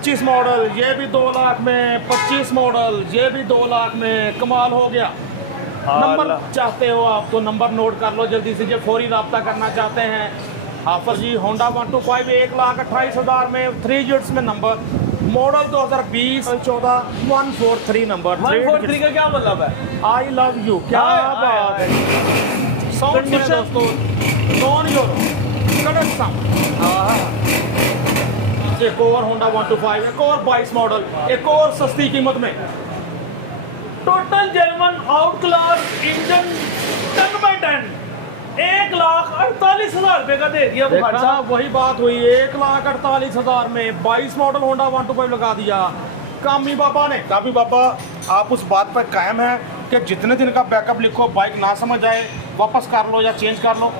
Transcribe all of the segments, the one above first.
25 model, ये भी 2 लाख में। 25 मॉडल, ये भी 2 लाख में। कमाल हो गया। नंबर चाहते हो आप तो नंबर नोट कर लो जल्दी से, जो फौरी रब्ता करना चाहते हैं। हाफिज जी होंडा 125 1,28,000 में, 3 यूनिट्स में नंबर, मॉडल 2020-14 143 नंबर। 143 का क्या मतलब है? आई लव यू, क्या बात है। साउंड सुने दोस्तों, नॉन यूरो कड़क साउंड। एक और होंडा 125, एक और 22 मॉडल, एक और सस्ती कीमत में। Total German out class engine 10x10 1,48,000 रुपए का दे दिया बुखारी साहब। वही बात हुई, 1,48,000 में 22 मॉडल होंडा 125 लगा दिया कामी बाबा ने। कामी बाबा आप उस बात पर कायम है कि जितने दिन का बैकअप लिखो, बाइक ना समझ आए वापस कर लो या चेंज कर लो।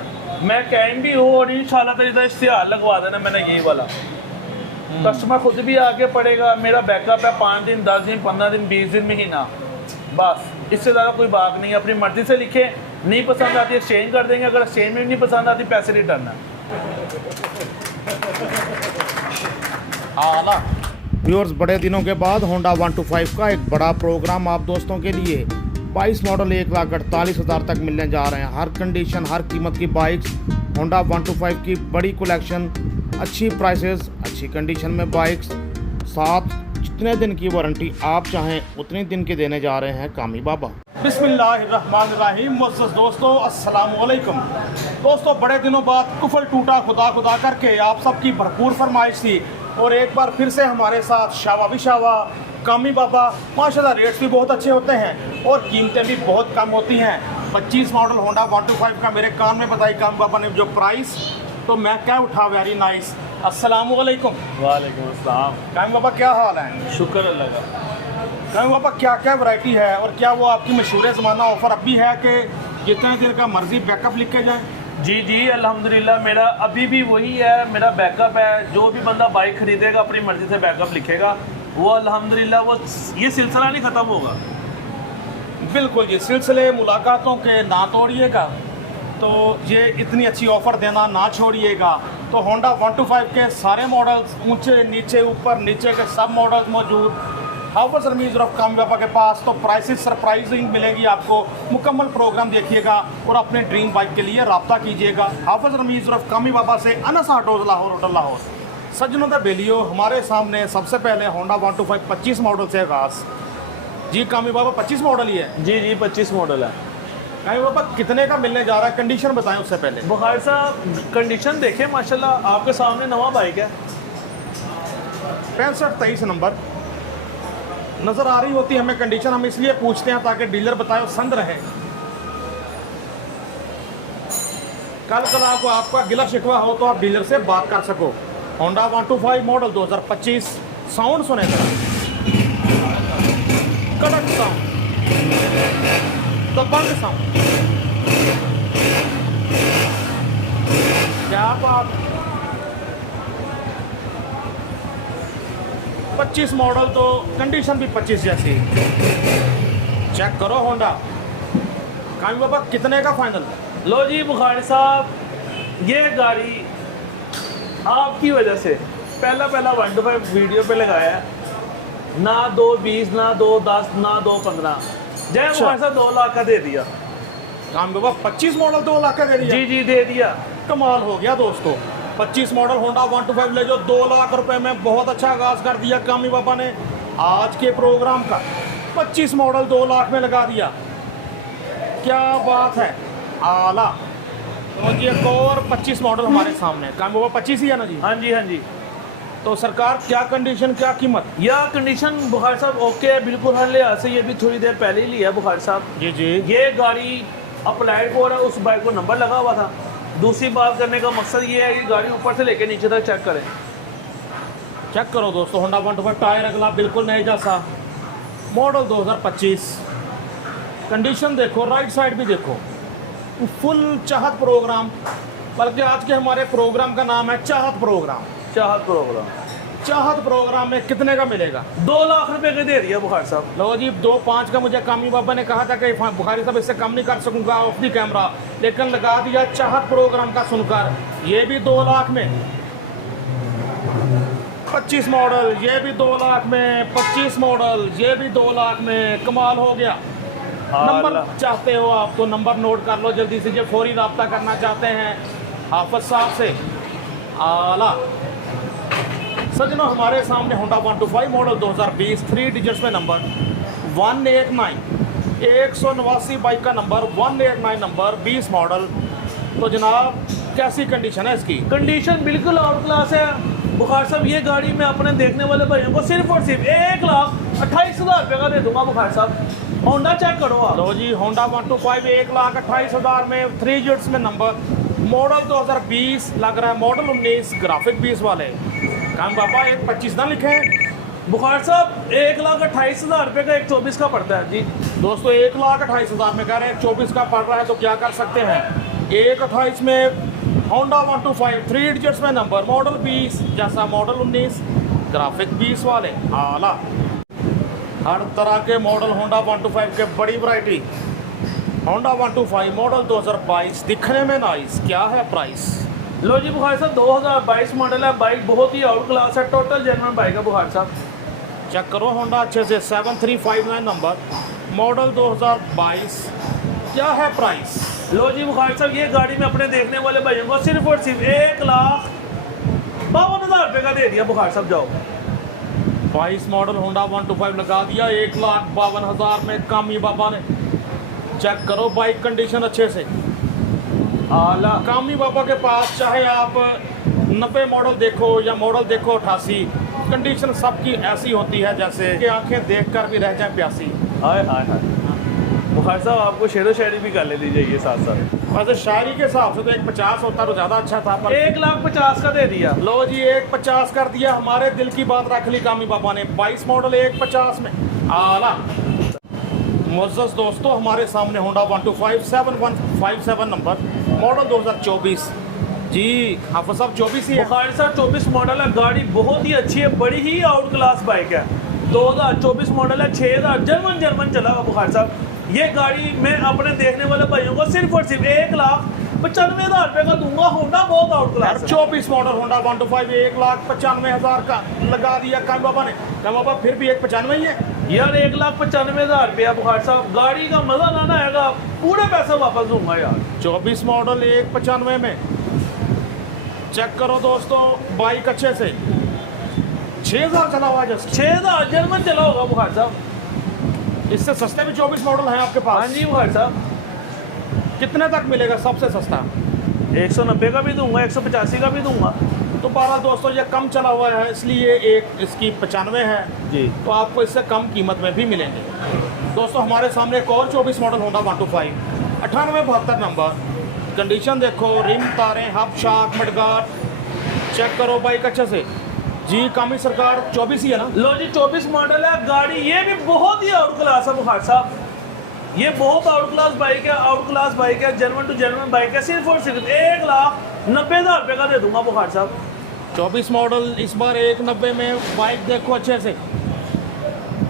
मैं कायम भी हूँ और इंशाल्लाह तो इधर इश्तिहार लगवा देना मैंने यही वाला। कस्टमर खुद भी आगे पड़ेगा। मेरा बैकअप है 5 दिन 10 दिन 15 दिन 20 दिन महीना, बस इससे ज़्यादा कोई बात नहीं है। अपनी मर्जी से लिखे, नहीं पसंद आती एक्सचेंज कर देंगे, अगर एक्सचेंज में नहीं पसंद आती पैसे रिटर्न है। आला व्यूअर्स, बड़े दिनों के बाद होंडा 125 का एक बड़ा प्रोग्राम आप दोस्तों के लिए। 22 मॉडल 1,48,000 तक मिलने जा रहे हैं। हर कंडीशन हर कीमत की बाइक्स, होंडा 125 की बड़ी कलेक्शन, अच्छी प्राइसेस, अच्छी कंडीशन में बाइक्स, साथ जितने दिन की वारंटी आप चाहें उतने दिन की देने जा रहे हैं कामी बाबा। बिस्मिल्लाहिर्रहमानिर्रहीम। मुअज़्ज़ज़ दोस्तों, अस्सलाम वालेकुम। दोस्तों, बड़े दिनों बाद कुफल टूटा खुदा खुदा करके आप सबकी भरपूर फरमाइश थी और एक बार फिर से हमारे साथ शावा भी शावा कामी बाबा। माशाल्लाह रेट्स भी बहुत अच्छे होते हैं और कीमतें भी बहुत कम होती हैं। 25 मॉडल होंडा 125 का मेरे कान में बताई कामी बाबा ने जो प्राइस, तो मैं क्या उठा, वेरी नाइस। अस्सलाम वालेकुम। वालेकुम अस्सलाम। कामी बाबा क्या हाल है? शुक्र अल्लाह का। कामी बाबा क्या क्या वैरायटी है और क्या वो आपकी मशहूर ज़माना ऑफ़र अब भी है कि जितने देर का मर्जी बैकअप लिख के जाए? जी जी अल्हम्दुलिल्लाह, मेरा अभी भी वही है, मेरा बैकअप है। जो भी बंदा बाइक खरीदेगा अपनी मर्जी से बैकअप लिखेगा, वो अल्हम्दुलिल्लाह वो ये सिलसिला नहीं ख़त्म होगा। बिल्कुल, ये सिलसिले मुलाकातों के ना तोड़िएगा, तो ये इतनी अच्छी ऑफ़र देना ना छोड़िएगा। तो होंडा 125 के सारे मॉडल्स, ऊंचे नीचे ऊपर नीचे के सब मॉडल्स मौजूद हाफिज रमीज़ उर्फ कामी बाबा के पास। तो प्राइसेस सरप्राइजिंग मिलेंगी आपको। मुकम्मल प्रोग्राम देखिएगा और अपने ड्रीम बाइक के लिए रब्ता कीजिएगा हाफिज रमीज़ उर्फ कामी बाबा से, अनस ऑटोज़ लाहौर होटल लाहौर। सज्जनों दा बेलियो, हमारे सामने सबसे पहले होंडा 125 25 मॉडल से आगाज़। जी कामी बाबा 25 मॉडल ही है? जी जी 25 मॉडल है। कामी बाबा कितने का मिलने जा रहा है? कंडीशन बताएं उससे पहले। बुखारी साहब कंडीशन देखें, माशाल्लाह आपके सामने नवा बाइक है। 65-23 नंबर नज़र आ रही होती है हमें कंडीशन, हम इसलिए पूछते हैं ताकि डीलर बताए संद रहे। कल आपको आपका गिला शिकवा हो तो आप डीलर से बात कर सको। होंडा 125 मॉडल 2025, साउंड सुने जरा, कड़क साउंड, दबंग साउंड, क्या बात। 25 मॉडल तो कंडीशन भी 25 जैसी। चेक करो होंडा। कामी बाबा कितने का फाइनल? लो जी बुखारी साहब, ये गाड़ी आपकी वजह से पहला 125 वीडियो पे लगाया है। ना 220 ना 210 ना 215, जय बुखारी साहब 2 लाख का दे दिया। कामी बाबा 25 मॉडल 2 लाख का दे दिया? जी जी दे दिया। कमाल हो गया दोस्तों। 25 मॉडल होंडा 125 ले जो 2 लाख रुपए में बहुत अच्छा आगाज कर दिया कामी बाबा ने आज के प्रोग्राम का। 25 मॉडल 2 लाख में लगा दिया, क्या बात है, आला। तो जी एक और 25 मॉडल हमारे सामने। कामी बाबा 25 ही है ना जी? हाँ जी हाँ जी। तो सरकार क्या कंडीशन क्या कीमत? यह कंडीशन बुखारी साहब ओके है बिल्कुल, हर लिहाज से। ये भी थोड़ी देर पहले ही लिया है बुखारी साहब। जी जी। ये गाड़ी अप्लाइड को उस बाइक को नंबर लगा हुआ था। दूसरी बात करने का मकसद ये है कि गाड़ी ऊपर से लेके नीचे तक चेक करें। चेक करो दोस्तों, होंडा 125 टायर अगला बिल्कुल नए जैसा, मॉडल 2025। कंडीशन देखो, राइट साइड भी देखो, फुल चाहत प्रोग्राम। बल्कि आज के हमारे प्रोग्राम का नाम है चाहत प्रोग्राम। चाहत प्रोग्राम, चाहत प्रोग्राम में कितने का मिलेगा? 2 लाख रुपए का दे दिया बुखारी साहब। लो जी 2.5 का मुझे कामी बाबा ने कहा था कि बुखारी साहब इससे कम नहीं कर सकूंगा ऑफ दी कैमरा, लेकिन लगा दिया चाहत प्रोग्राम का सुनकर। ये भी 2 लाख में। 25 मॉडल, ये भी 2 लाख में। 25 मॉडल, ये भी 2 लाख में। कमाल हो गया। नंबर चाहते हो आप तो नंबर नोट कर लो जल्दी से, जो फौरी रब्ता करना चाहते हैं हाफिज साहब से। आला सजनों, हमारे सामने होंडा 125 मॉडल 2020 3 डिजिट्स में नंबर 189, 189 बाइक का नंबर, 189 नंबर, 20 मॉडल। तो जनाब कैसी कंडीशन है इसकी? कंडीशन बिल्कुल आउट क्लास है बुखार साहब। ये गाड़ी मैं अपने देखने वाले भाइयों को सिर्फ और सिर्फ 1,28,000 रुपये का दे दूंगा बुखार साहब। होंडा चेक करो आप। लो जी, होंडा 125 1,28,000 में, 3 डिजिट्स में नंबर, मॉडल 2020 लग रहा है, मॉडल 19, ग्राफिक 20 वाले। काम पापा 1,25 ना लिखे बुखार साहब 1,28,000 रुपये का 1,24 का पड़ता है जी। दोस्तों। 1,28,000 में कह रहे हैं 24 का पड़ रहा है, तो क्या कर सकते हैं? 1,28 में होंडा 125 3 डिजिट्स में नंबर, मॉडल 20 जैसा, मॉडल 19, ग्राफिक 20 वाले। आला हर तरह के मॉडल होंडा 125 के, बड़ी वैरायटी। होंडा 125 मॉडल 2022, दिखने में नाइस। क्या है प्राइस? लो जी बुखार साहब 2022 मॉडल है, बाइक बहुत ही आउट क्लास है, टोटल जेन्युइन बाइक है बुखार साहब। चेक करो होंडा अच्छे से, 7359 नंबर, मॉडल 2022। क्या है प्राइस? लो जी बुखार साहब ये गाड़ी में अपने देखने वाले भाइयों को सिर्फ और सिर्फ 1,52,000 रुपये का दे दिया बुखार साहब। जाओ 22 मॉडल होंडा 125 लगा दिया 1,52,000 में कामी बाबा ने। चेक करो बाइक कंडीशन अच्छे से। आला कामी बाबा के पास चाहे आप 90 मॉडल देखो या मॉडल देखो 88, कंडीशन सबकी ऐसी होती है जैसे कि आंखें देखकर भी रह जाए प्यासी। हाय हाय हाय बुखार साहब आपको शेरो शायरी भी कर लेनी चाहिए साथ साथ। वैसे शायरी के हिसाब से तो 1,50 होता तो ज़्यादा अच्छा था, पर 1,50,000 का दे दिया। लो जी 1,50 कर दिया। हमारे दिल की बात रख ली कामी बाबा ने। 22 मॉडल 1,50 में। आला मुअज़्ज़ज़ दोस्तों, हमारे सामने होंडा 125 7157 नंबर, मॉडल 2024। जी हाफिज़ साहब 24 ही है। बुखारी साहब 24 मॉडल है, गाड़ी बहुत ही अच्छी है, बड़ी ही आउट क्लास बाइक है। 2024 मॉडल है, 6,000 जर्मन चला हुआ बुखारी साहब। ये गाड़ी मैं अपने देखने वाले भाइयों को सिर्फ और सिर्फ 1,95,000 रुपये का दूंगा। होंडा बहुत आउट क्लास है। 24 मॉडल होंडा 125 1,95,000 का लगा दिया कामी बाबा ने। कामी बाबा फिर भी 1,95 ही है यार। 1,95,000 रुपया बुखारी साहब, गाड़ी का मजा ना आएगा, पूरे पैसे वापस दूंगा यार। 24 मॉडल 1,95 में। चेक करो दोस्तों बाइक अच्छे से, 6,000 चला हुआ है, जस्ट 6,000 जर्मन चला होगा बुखारी साहब। इससे सस्ते भी 24 मॉडल हैं आपके हाँ पास। जी बुखारी साहब। कितने तक मिलेगा सबसे सस्ता? 190 का भी दूंगा, 185 का भी दूंगा। तो 12 दोस्तों ये कम चला हुआ है, इसलिए एक इसकी 95 है जी, तो आपको इससे कम कीमत में भी मिलेंगे। दोस्तों हमारे सामने एक और 24 मॉडल होंडा 125 9872 नंबर। कंडीशन देखो, रिम, तारें, हब, शाक, मडगार्ड। चेक करो बाइक अच्छे से। जी कामी सरकार 24 ही है ना? लो जी 24 मॉडल है गाड़ी, ये भी बहुत ही आउट क्लास है बुखारी साहब। ये बहुत आउट क्लास बाइक है, आउट क्लास बाइक है, जेन्युइन टू जेन्युइन बाइक है। सिर्फ और सिर्फ 1,90,000 रुपये का दे दूंगा बुखारी साहब। 24 मॉडल इस बार 1,90 में। बाइक देखो अच्छे से।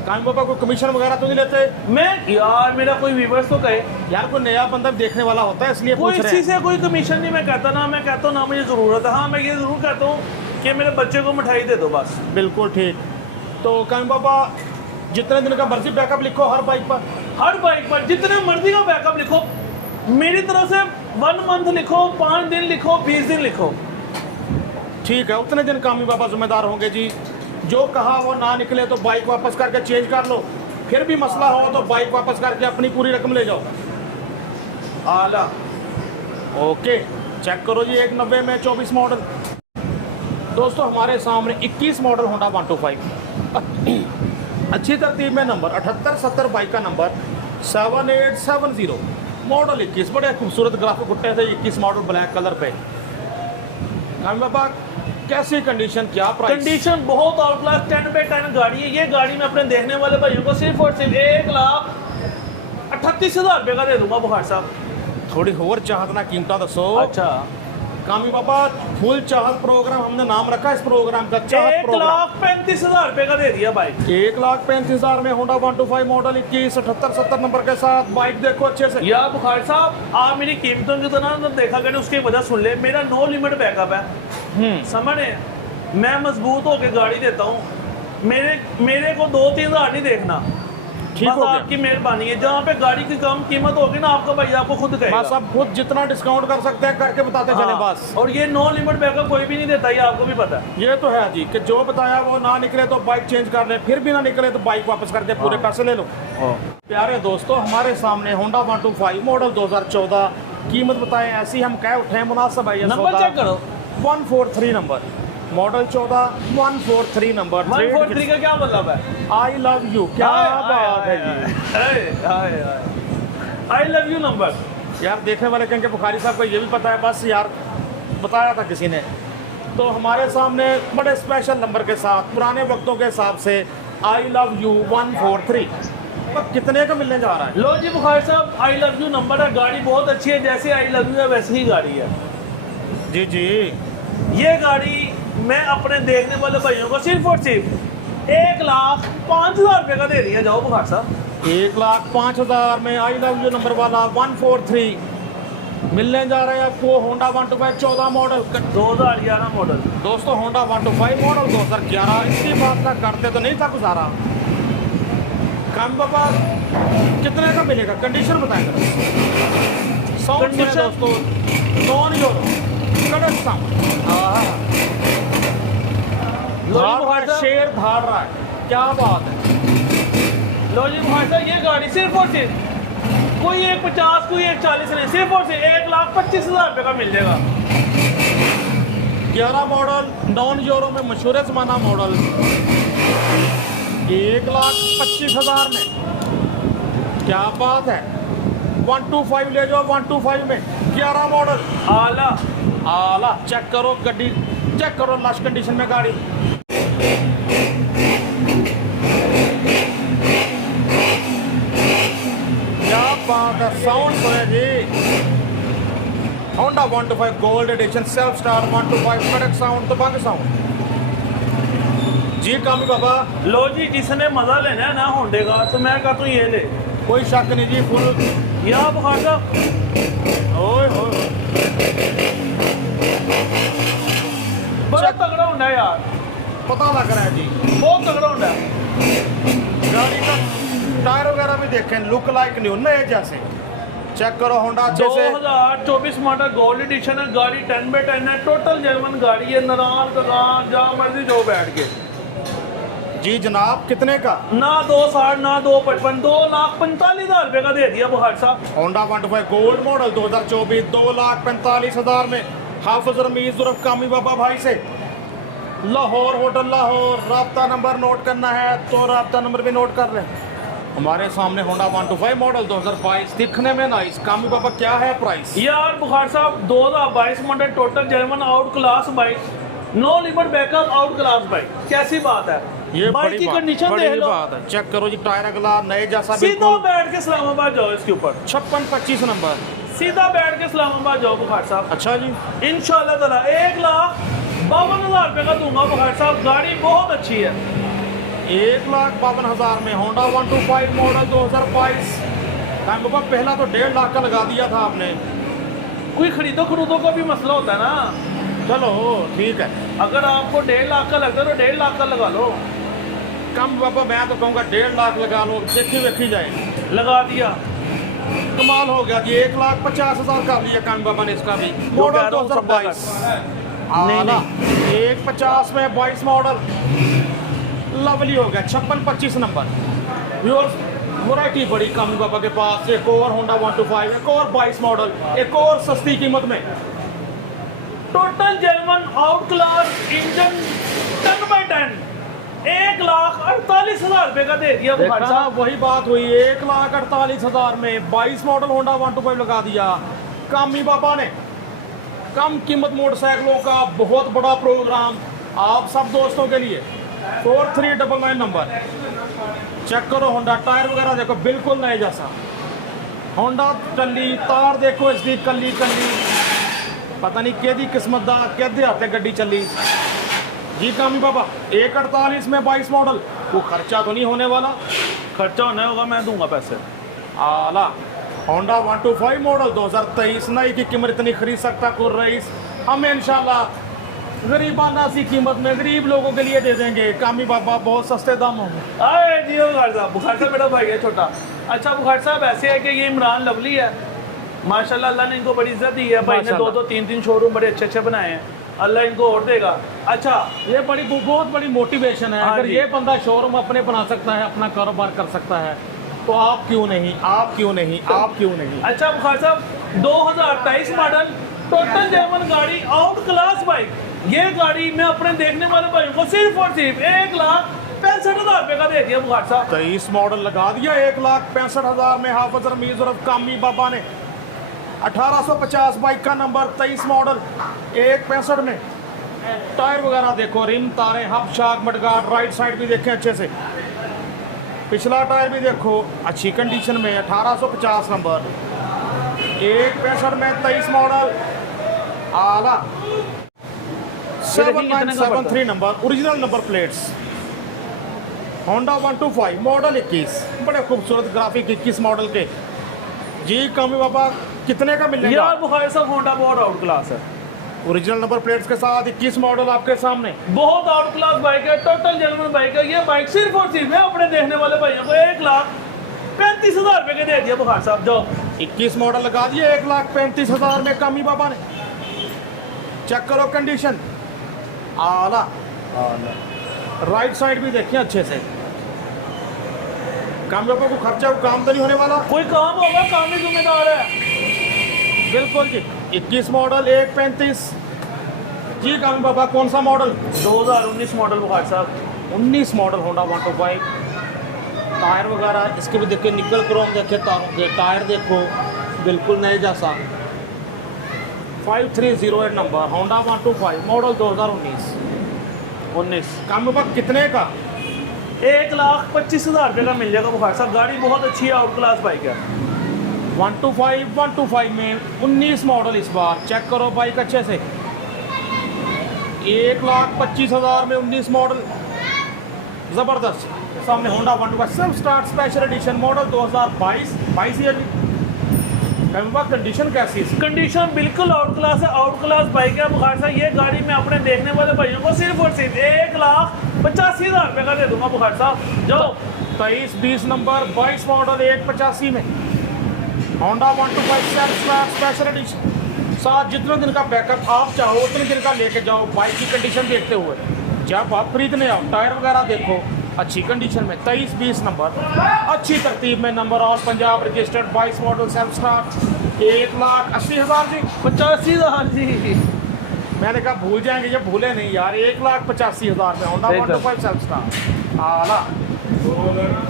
कामी बाबा कोई कमीशन वगैरह तो नहीं लेते? मैं यार मेरा कोई व्यूवर्स तो कहे यार कोई नया बंदा देखने वाला होता है, इसलिए कोई पूछ रहे इसी हैं। से कोई कमीशन नहीं मैं कहता ना, मैं कहता हूँ ना मुझे ज़रूरत है। हाँ मैं ये ज़रूर कहता हूँ कि मेरे बच्चे को मिठाई दे दो बस। बिल्कुल ठीक। तो कामी बाबा जितने दिन का मर्जी बैकअप लिखो हर बाइक पर। हर बाइक पर जितने मर्जी का बैकअप लिखो, मेरी तरफ से 1 मंथ लिखो, 5 दिन लिखो, 20 दिन लिखो। ठीक है, उतने दिन कामी बाबा जिम्मेदार होंगे जी। जो कहा वो ना निकले तो बाइक वापस करके चेंज कर लो, फिर भी मसला हो तो बाइक वापस करके अपनी पूरी रकम ले जाओ। आला ओके चेक करो जी 1,90 में 24 मॉडल। दोस्तों हमारे सामने 21 मॉडल होंडा 125 अच्छी तरतीब में नंबर 7870 बाइक का नंबर 7870 मॉडल 21। बड़े खूबसूरत ग्राफिक उठे थे 21 मॉडल ब्लैक कलर पे। बाबा कैसी कंडीशन, क्या प्राइस? कंडीशन बहुत आउट क्लास 10/10 गाड़ी है। ये गाड़ी में अपने देखने वाले भाइयों को सिर्फ और सिर्फ 1,38,000 रुपये का दे दूंगा बुखारी साहब। थोड़ी होर चाहत ना कीमत दसो। अच्छा कामी बाबा फुल चाहत प्रोग्राम हमने नाम रखा इस प्रोग्राम का, चाहत प्रोग्राम। 1,35,000 रुपये का दे दिया बाइक। 1,35,000 में होंडा 125 मॉडल 21 7870 नंबर के साथ बाइक देखो अच्छे से। या बुखारी साहब आप मेरी कीमतों की तरह देखा करें, उसकी वजह सुन ले। मेरा नो लिमिट बैकअप है, समझ रहे हैं? मैं मजबूत होकर गाड़ी देता हूँ, मेरे को 2-3 हज़ार नहीं देखना, ठीक बस हो गया। आपकी मेहरबानी है। जहाँ पे गाड़ी की कम कीमत होगी ना, आपका भाई आपको खुद कहेगा। बस अब खुद जितना डिस्काउंट कर सकते हैं करके बताते चले हाँ, बस। और ये नो लिमिट बैकअप कोई भी नहीं देता, ये आपको भी पता है। ये तो है जी कि जो बताया वो ना निकले तो बाइक चेंज कर ले, फिर भी ना निकले तो बाइक वापस करके पूरे पैसे ले लो। प्यारे दोस्तों, हमारे सामने होंडा 125 मॉडल 2014, कीमत बताएं ऐसी हम कह उठे, मुनासिब है ये नंबर सौदा। चेक करो, 143 नंबर, मॉडल 14, 143 नंबर। 143 का क्या मतलब है? आई लव यू, क्या बात है जी। I love you number. यार देखने वाले कहेंगे बुखारी साहब को ये भी पता है, बस यार बताया था किसी ने। तो हमारे सामने बड़े स्पेशल नंबर के साथ पुराने वक्तों के हिसाब से आई लव यू 143, तो कितने का मिलने जा रहा है? लो जी बुखारी साहब, आई लव यू नंबर है, गाड़ी बहुत अच्छी है, जैसे आई लव यू है वैसे ही गाड़ी है जी जी। ये गाड़ी मैं अपने देखने वाले भाइयों को सिर्फ और सिर्फ 1,05,000 रुपये का दे दिया। जाओ बुखार साहब, 1,05,000 में आई लव यू नंबर वाला 143 मिलने जा रहे हैं आपको। Honda 125 14 model, 2011 model. दोस्तों होंडा 125 मॉडल 2011, इसकी बात ना करते तो नहीं था गुजारा। कम बाबा कितने का मिलेगा? कंडीशन बताएंगे साउंड कंडीशन दोस्तों, नॉन यूरो कड़क साउंड, शेर धाड़ रहा है, क्या बात है। लो जी बुखार साहब, ये गाड़ी सिर्फ और सिर्फ कोई 1,50 कोई 1,40 नहीं, सिर्फ और सिर्फ 1,25,000 रुपये का मिल जाएगा। 11 मॉडल नॉन यूरो में मशहूर ज़माना मॉडल 1,25,000 में, क्या बात है। 125 ले जाओ, 125 में 11 मॉडल आला आला। चेक करो गड्डी, चेक करो लश कंडीशन में गाड़ी। क्या बात है, साउंड सुने जी। Honda 125 gold edition self star 125 कड़क साउंड, तो बाकी साउंड जी। कामी बाबा, लो जी, जिसने मजा लेना है ना होंडे का, तो मैं कहता हूँ ये ले। कोई शक नहीं जी, फुल या बुखार साहब, ओए होए, बड़ा तगड़ा होंडा है यार, पता लग रहा है जी। बहुत तगड़ा होंडा है। गाड़ी का टायर वगैरह भी देखें, लुक लाइक न्यू, नए जैसे। चेक करो होंडा अच्छे से। 2024 मॉडल गोल्ड एडिशन है, गाड़ी 10/10 है, टोटल जर्मन गाड़ी है, नाराज दुकान जहाँ मर्जी जो बैठ के। जी जनाब, कितने का? ना 2,60 ना 2,55, 2,45,000 रुपये का दे दिया बुखार साहब। होंडा 125 गोल्ड मॉडल 2024 2,45,000 में। हाफिज रमीज उर्फ कामी बाबा भाई से, लाहौर होटल लाहौर। राब्ता नंबर नोट करना है तो राब्ता नंबर भी नोट कर लें। हमारे सामने होंडा 125 मॉडल 2022, दिखने में नाइस। कामी बाबा क्या है प्राइस? यार बुखार साहब, 2022 model total German out class bike, no limit backup out class bike, कैसी बात है। ये बाइक बड़ी की बात, कंडीशन बड़ी देख लो, बात है। चेक करो जी, टायर अगला नए जैसा सीधा बिल्कुल। बैठ के इस्लामाबाद जाओ इसके ऊपर, 56-25 नंबर, सीधा बैठ के इस्लामाबाद जाओ बुखार साहब। अच्छा जी। इंशाल्लाह ताला 1,52,000 रुपये का दूंगा बुखार साहब। गाड़ी बहुत अच्छी है। 1,52,000 में होंडा 125 मॉडल 2022। कामी बाबा पहला तो 1.5 लाख का लगा दिया था आपने। कोई खरीदो खरीदो का भी मसला होता है ना। चलो ठीक है, अगर आपको 1.5 लाख का लगता है तो 1.5 लाख का लगा लो। कम बाबा मैं तो कहूँगा 1.5 लाख लगा लो, देखी वेखी जाए। लगा दिया, कमाल हो गया जी। 1,50,000 कर लिया कामी बाबा ने इसका भी। कह मॉडल रहा हूँ, 2022, नहीं। 1,50 में 22 मॉडल, लवली हो गया। 56-25 नंबर। व्यूअर्स, वैरायटी बड़ी कामी बाबा के पास। एक और होंडा 125, एक और 22 मॉडल, एक और सस्ती कीमत में। Total German out class engine 10/10, 1,48,000 रुपये का दे दिया बुखार देखा, साहब। वही बात हुई। 1,48,000 में 22 मॉडल होंडा 125 लगा दिया कामी बाबा ने। कम कीमत मोटरसाइकिलों का बहुत बड़ा प्रोग्राम आप सब दोस्तों के लिए। 4399 नंबर। चेक करो होंडा, टायर वगैरह देखो बिल्कुल नए जैसा। होंडा टल्ली, तार देखो इसकी कल्ली कल्ली, पता नहीं केदी किस्मत दा कहते आते गड्डी चली जी। कामी बाबा 1,48 में 22 मॉडल, वो खर्चा तो नहीं होने वाला? खर्चा होने होगा, मैं दूंगा पैसे। आला। होंडा 125 मॉडल 2023, नई की कीमत इतनी खरीद सकता कोई रईस? हमें इंशाल्लाह गरीबाना सी कीमत में गरीब लोगों के लिए दे देंगे। कामी बाबा बहुत सस्ते दामों में। आए जी बुखार साहब मेरा भाई है छोटा। अच्छा बुखार साहब ऐसे है कि ये इमरान लवली है, माशाल्लाह अल्लाह ने इनको बड़ी इज्जत दी है। भाई ने 2-2 3-3 शोरूम बड़े अच्छे अच्छे बनाए हैं, अल्लाह इनको और देगा। अच्छा ये बहुत बड़ी मोटिवेशन है। हाँ अगर जी। ये बंदा शोरूम अपने बना सकता है, अपना कारोबार कर सकता है, तो आप क्यों नहीं, आप क्यों नहीं, आप क्यों नहीं। अच्छा बुखार साहब 2023 मॉडल टोटल जर्मन गाड़ी, आउट क्लास बाइक। ये गाड़ी मैं अपने देखने वाले भाइयों को सिर्फ और सिर्फ 1,65,000 रुपये का दे दिया बुखार साहब। 23 मॉडल लगा दिया 1,65,000 में हाफिज रमीज और कामी बाबा ने। 1850 बाइक का नंबर, 23 मॉडल 1,65 में। टायर वगैरह देखो, रिम तारे हब शाक मडगार्ड, राइट साइड भी देखें अच्छे से, पिछला टायर भी देखो अच्छी कंडीशन में। 1850 नंबर 1,65 में 23 मॉडल आला। 7973 number, original number plates. Honda 125 model 21, बड़े खूबसूरत ग्राफिक 21 मॉडल के। जी कामी बाबा कितने का मिलेगा? यार बुखार साहब होंडा बहुत आउट क्लास है, ओरिजिनल नंबर प्लेट्स के साथ 21 मॉडल आपके सामने। बहुत आउट क्लास बाइक है, टोटल जर्मन बाइक है। ये बाइक सिर्फ और सिर्फ मैं अपने देखने वाले भाइयों को 1,35,000 रुपये के दे दिया बुखार साहब। जो 21 मॉडल लगा दिए 1,35,000 में कामी बाबा ने। चेक करो कंडीशन आला। राइट साइड भी देखिए अच्छे से। कामी बाबा को खर्चा काम तो नहीं होने वाला, कोई काम होगा काम ही जिम्मेदार है। बिल्कुल जी। 21 मॉडल 1,35। जी कामी बाबा कौन सा मॉडल? 2019 मॉडल बुखार साहब। 19 मॉडल होंडा 125। टायर वगैरह इसके भी देखिए, निकल क्रोम देखिए, तारों के टायर देखो बिल्कुल नए जैसा। 5308 नंबर होंडा 125 मॉडल 2019। काम बाबा कितने का? 1,25,000 रुपये का मिल जाएगा बुखार साहब। गाड़ी बहुत अच्छी है, आउट क्लास बाइक है। 125 में 19 मॉडल इस बार। चेक करो बाइक अच्छे से। 1,25,000 में 19 मॉडल ज़बरदस्त। सामने Honda 125 self start special edition model 2022 ही अभी। कंडीशन कैसी है? कंडीशन बिल्कुल आउट क्लास है, आउट क्लास बाइक है बुखार साहब। ये गाड़ी मैं अपने देखने वाले भाइयों को सिर्फ और सिर्फ 1,85,000 रुपये का दे दूंगा बुखार साहब। जो 23-20 नंबर 22 मॉडल 1,85 में Honda 125 self start special edition. साथ जितने दिन का बैकअप आप चाहो उतने दिन का लेके जाओ, बाइक की कंडीशन देखते हुए। जब आप खरीदने आओ टायर वगैरह देखो अच्छी कंडीशन में। 23-20 नंबर अच्छी तरतीब में नंबर और Punjab registered 22 model self start 1,80,000 जी। 85,000 जी। मैंने कहा भूल जाएंगे, ये भूले नहीं यार। 1,85,000 में होंडा 125 सेल्फ स्टार्ट आला।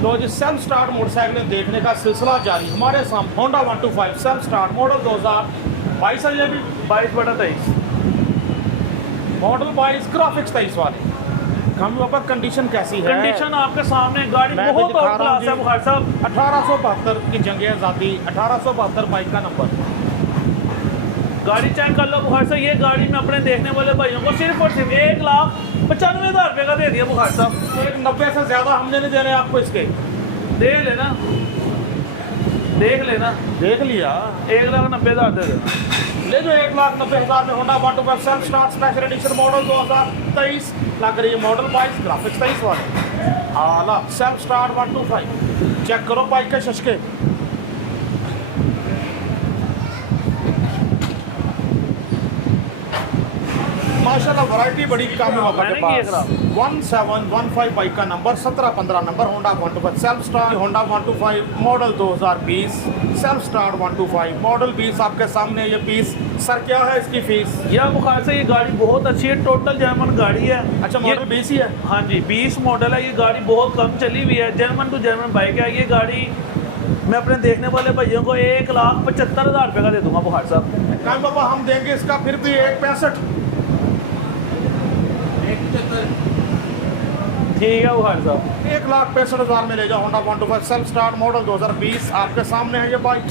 तो जी सेल्फ स्टार्ट मोटरसाइकिलें देखने का सिलसिला जारी हमारे सामने। होंडा 125 सेल्फ स्टार्ट मॉडल 2022 है, ये भी 22/23 मॉडल 22 ग्राफिक्स 23 वाले। हम बाबा कंडीशन कैसी है? कंडीशन आपके सामने, गाड़ी मैं बहुत भी दिखा आउट रहा हूँ क्लास है जी। बुखार साहब। 1872 की जंग आज़ादी 1872 बाइक का नंबर। गाड़ी चेक कर लो बुखार साहब। ये गाड़ी मैं अपने देखने वाले भाइयों को सिर्फ और सिर्फ 1,95,000 रुपये का दे दिया बुखार साहब। तो 90 से ज़्यादा हमने नहीं दे रहे आपको इसके। देख लेना, देख लेना, देख लिया 1,90,000 दे देना। ले जो 1,90,000 में Honda 125 self start special edition model 2023 लग रही है। मॉडल 22 ग्राफिक्स 23 वाले आला सेल्फ स्टार्ट 125। चेक करो बाइक के शशके। माशाल्लाह वैरायटी बड़ी काम है मैंने के किया पास। 1715 बाइक का number 1715 number Honda 125 self start Honda 125 model 2020 self start 125 model 20 आपके सामने। ये पीस सर क्या है इसकी फीस? यह बुखार से ये गाड़ी बहुत अच्छी है, टोटल जर्मन गाड़ी है। अच्छा ये- मॉडल 20 ही है। हाँ जी 20 मॉडल है। ये गाड़ी बहुत कम चली हुई है, जर्मन टू जर्मन बाइक है। ये गाड़ी मैं अपने देखने वाले भाइयों को 1,75,000 रुपये का दे दूंगा बुखार साहब। काम बाबा हम देंगे इसका फिर भी 1,65। ठीक है बुखार साहब। 1,65,000 में ले जाओ होंडा 125 सेल्फ स्टार्ट मॉडल 2020 आपके सामने है ये बाइक।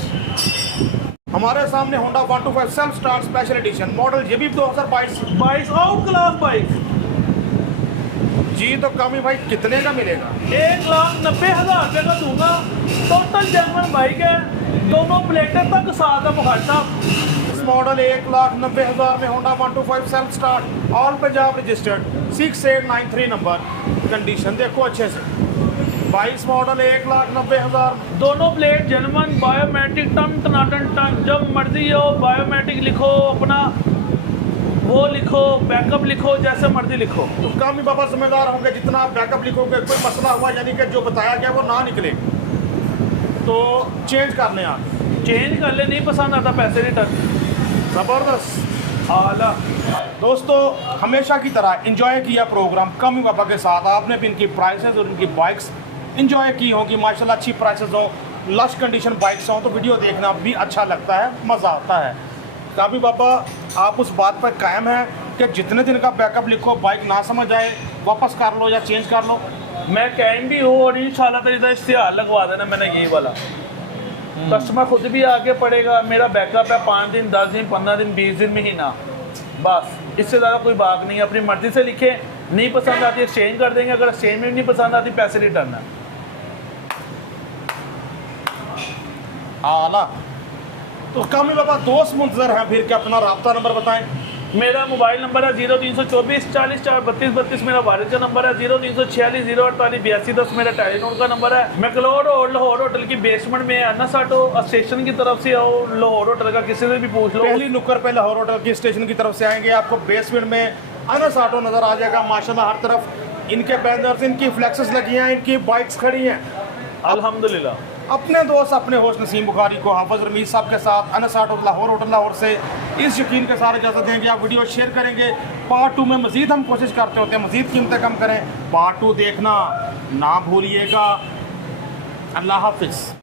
हमारे सामने Honda 125 self start special edition model ये भी 2022 22 आउट क्लास बाइक। जी। तो कमी भाई कितने का मिलेगा? 1,90,000 रुपये का दूंगा। टोटल जर्मन बाइक है, दोनों प्लेटें तक साथ है बुखार साहब। 22 मॉडल 1,90,000 में Honda 125 self start all Punjab registered 6893 number. Condition देखो अच्छे से। 22 मॉडल 1,90,000 में। दोनों प्लेट जेनवन बायोमेट्रिक टन टनाटन टन, जब मर्जी हो बायोमेट्रिक लिखो, अपना वो लिखो, बैकअप लिखो, जैसे मर्जी लिखो। तो कामी बाबा जिम्मेदार होंगे, जितना आप बैकअप लिखोगे कोई मसला हुआ यानी कि जो बताया गया वो ना निकले तो चेंज कर लें आप। चेंज कर ले, नहीं पसंद आता पैसे रिटर्न। ज़बरदस्त। आला दोस्तों हमेशा की तरह एंजॉय किया प्रोग्राम कामी बाबा के साथ। आपने भी इनकी प्राइसेस और इनकी बाइक्स एंजॉय की होंगी माशाल्लाह। अच्छी प्राइसेस हो, लश कंडीशन बाइक्स हों तो वीडियो देखना भी अच्छा लगता है, मज़ा आता है। कामी बाबा आप उस बात पर कायम है कि जितने दिन का बैकअप लिखो, बाइक ना समझ आए वापस कर लो या चेंज कर लो। मैं कायम भी हूँ और इंशाल्लाह तेरी तरह इश्तिहार लगवा देना मैंने यही वाला। कस्टमर खुद भी आके पड़ेगा, मेरा बैकअप है 5 दिन 10 दिन 15 दिन 20 दिन महीना, बस इससे ज़्यादा कोई बात नहीं है। अपनी मर्ज़ी से लिखे, नहीं पसंद आती एक्सचेंज कर देंगे, अगर एक्सचेंज में भी नहीं पसंद आती पैसे रिटर्न है। आला तो कामी बाबा दोस्त मुंतजर हैं फिर, क्या अपना रब्ता नंबर बताएं। मेरा मोबाइल नंबर है 0324 40 4 32 32। मेरा वारिस का नंबर है 0346 048 82 10। मेरा टेलीनोर का नंबर है। मैकलोड और लाहौर होटल की बेसमेंट में अन्ना साटो स्टेशन की तरफ से आओ, लाहौर होटल का किसी से भी पूछ लो। पहली नुक्कर पे लाहौर होटल की स्टेशन की तरफ से आएंगे, आपको बेसमेंट में अनस ऑटो नज़र आ जाएगा। माशाल्लाह हर तरफ इनके बैनर्स, इनकी फ्लेक्सेस लगी हैं, इनकी बाइक्स खड़ी हैं। अल्हम्दुलिल्लाह। अपने दोस्त अपने होस्ट नसीम बुखारी को हाफिज़ रमीज़ साहब के साथ अनस ऑटो लाहौर होटल लाहौर से इस यकीन के साथ इजाज़त देंगे। आप वीडियो शेयर करेंगे, पार्ट 2 में मज़ीद हम कोशिश करते होते हैं मज़ीद कीमतें कम करें। पार्ट 2 देखना ना भूलिएगा। अल्लाह हाफिज़।